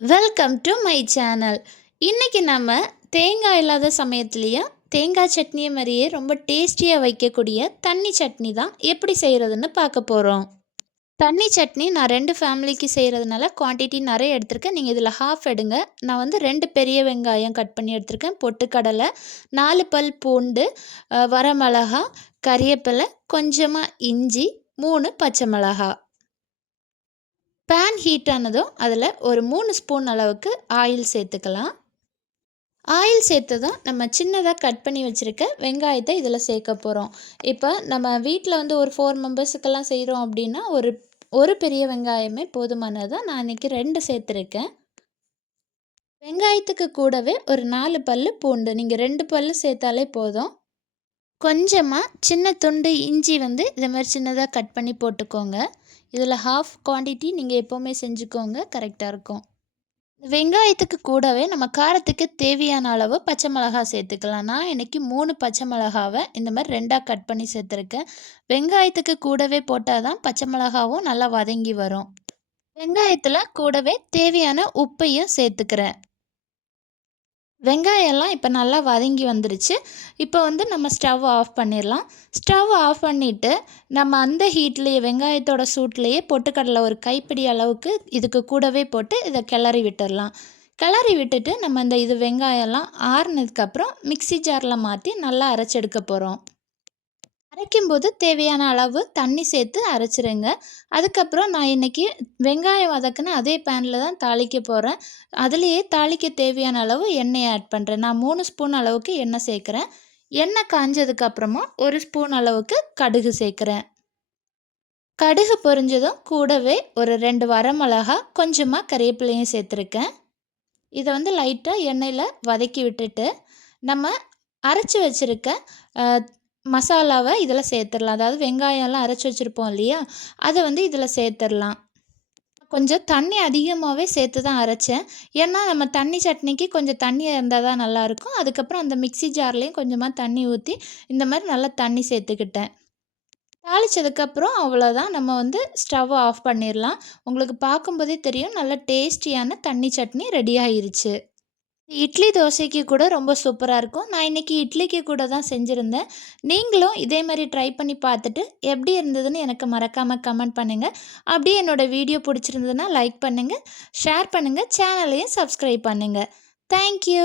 Welcome to my channel இன்றைக்கி நம்ம தேங்காய் இல்லாத சமயத்துலேயும் தேங்காய் சட்னியை மாதிரியே ரொம்ப டேஸ்டியாக வைக்கக்கூடிய தண்ணி சட்னி தான் எப்படி செய்கிறதுன்னு பார்க்க போகிறோம் தண்ணி சட்னி நான் ரெண்டு ஃபேமிலிக்கு செய்கிறதுனால குவான்டிட்டி நிறைய எடுத்திருக்கேன். நீங்கள் இதில் ஹாஃப் எடுங்க. நான் வந்து ரெண்டு பெரிய வெங்காயம் கட் பண்ணி எடுத்திருக்கேன். பொட்டுக்கடலை நாலு பல் பூண்டு வரமிளகா கறியப்பிலை கொஞ்சமாக இஞ்சி மூணு பச்சை மிளகா பேன் ஹீட் ஆனதும் அதில் ஒரு மூணு ஸ்பூன் அளவுக்கு ஆயில் சேர்த்துக்கலாம். ஆயில் சேர்த்ததும் நம்ம சின்னதாக கட் பண்ணி வச்சுருக்க வெங்காயத்தை இதில் சேர்க்க போகிறோம் இப்போ நம்ம வீட்டில் வந்து ஒரு ஃபோர் மெம்பர்ஸுக்கெல்லாம் செய்கிறோம் அப்படின்னா ஒரு ஒரு பெரிய வெங்காயமே போதுமானதாக நான் இன்றைக்கி ரெண்டு சேர்த்துருக்கேன். வெங்காயத்துக்கு கூடவே ஒரு நாலு பல்லு பூண்டு நீங்கள் ரெண்டு பல்லு சேர்த்தாலே போதும். கொஞ்சமாக சின்ன துண்டு இஞ்சி வந்து இதை மாதிரி சின்னதாக கட் பண்ணி போட்டுக்கோங்க. இதில் ஹாஃப் குவான்டிட்டி நீங்கள் எப்போவுமே செஞ்சுக்கோங்க. கரெக்டாக இருக்கும். வெங்காயத்துக்கு கூடவே நம்ம காரத்துக்கு தேவையான அளவு பச்சை மிளகா சேர்த்துக்கலாம். நான் இன்றைக்கி மூணு பச்சை மிளகாவை இந்த மாதிரி ரெண்டாக கட் பண்ணி சேர்த்துருக்கேன். வெங்காயத்துக்கு கூடவே போட்டால் தான் பச்சை மிளகாவும் நல்லா வதங்கி வரும். வெங்காயத்தில் கூடவே தேவையான உப்பையும் சேர்த்துக்கிறேன். வெங்காயம்லாம் இப்போ நல்லா வதங்கி வந்துருச்சு. இப்போ வந்து நம்ம ஸ்டவ் ஆஃப் பண்ணிடலாம் ஸ்டவ் ஆஃப் பண்ணிவிட்டு நம்ம அந்த ஹீட்லேயே வெங்காயத்தோட சூட்லேயே பொட்டுக்கடலை ஒரு கைப்பிடி அளவுக்கு இதுக்கு கூடவே போட்டு இதை கிளறி விட்டுடலாம் கிளறி விட்டுட்டு நம்ம இந்த இது வெங்காயம்லாம் ஆறுனதுக்கப்புறம் மிக்ஸி ஜாரில் மாற்றி நல்லா அரைச்செடுக்க போகிறோம் அரைக்கும்போது தேவையான அளவு தண்ணி சேர்த்து அரைச்சிருங்க. அதுக்கப்புறம் நான் இன்றைக்கி வெங்காயம் வதக்குன அதே பேனில் தான் தாளிக்க போகிறேன் அதுலேயே தாளிக்க தேவையான அளவு எண்ணெய் ஆட் பண்ணுறேன் நான் மூணு ஸ்பூன் அளவுக்கு எண்ணெய் சேர்க்குறேன். எண்ணெய் காஞ்சதுக்கப்புறமா ஒரு ஸ்பூன் அளவுக்கு கடுகு சேர்க்குறேன். கடுகு பொரிஞ்சதும் கூடவே ஒரு ரெண்டு வரமிளகா கொஞ்சமாக கறிவேப்பிலையும் சேர்த்துருக்கேன். இதை வந்து லைட்டாக எண்ணெயில் வதக்கி விட்டுட்டு நம்ம அரைச்சி வச்சுருக்க மசாலாவை இதில் சேர்த்துடலாம். அதாவது வெங்காயம்லாம் அரைச்சி வச்சுருப்போம் இல்லையா? அதை வந்து இதில் சேர்த்துடலாம். கொஞ்சம் தண்ணி அதிகமாகவே சேர்த்து தான் அரைச்சேன். ஏன்னா நம்ம தண்ணி சட்னிக்கு கொஞ்சம் தண்ணி இருந்தால் தான் நல்லாயிருக்கும். அதுக்கப்புறம் அந்த மிக்ஸி ஜார்லேயும் கொஞ்சமாக தண்ணி ஊற்றி இந்த மாதிரி நல்லா தண்ணி சேர்த்துக்கிட்டேன். தாளிச்சதுக்கப்புறம் அவ்வளோதான் நம்ம வந்து ஸ்டவ் ஆஃப் பண்ணிடலாம். உங்களுக்கு பார்க்கும்போதே தெரியும். நல்ல டேஸ்டியான தண்ணி சட்னி ரெடி ஆயிருச்சு. இட்லி தோசைக்கு கூட ரொம்ப சூப்பராக இருக்கும். நான் இன்றைக்கி இட்லிக்கு கூட தான் செஞ்சுருந்தேன். நீங்களும் இதே மாதிரி ட்ரை பண்ணி பார்த்துட்டு எப்படி இருந்ததுன்னு எனக்கு மறக்காமல் கமெண்ட் பண்ணுங்கள் அப்படியே என்னோடய வீடியோ பிடிச்சிருந்ததுன்னா லைக் பண்ணுங்கள் ஷேர் பண்ணுங்கள் சேனலையும் சப்ஸ்கிரைப் பண்ணுங்கள் தேங்க்யூ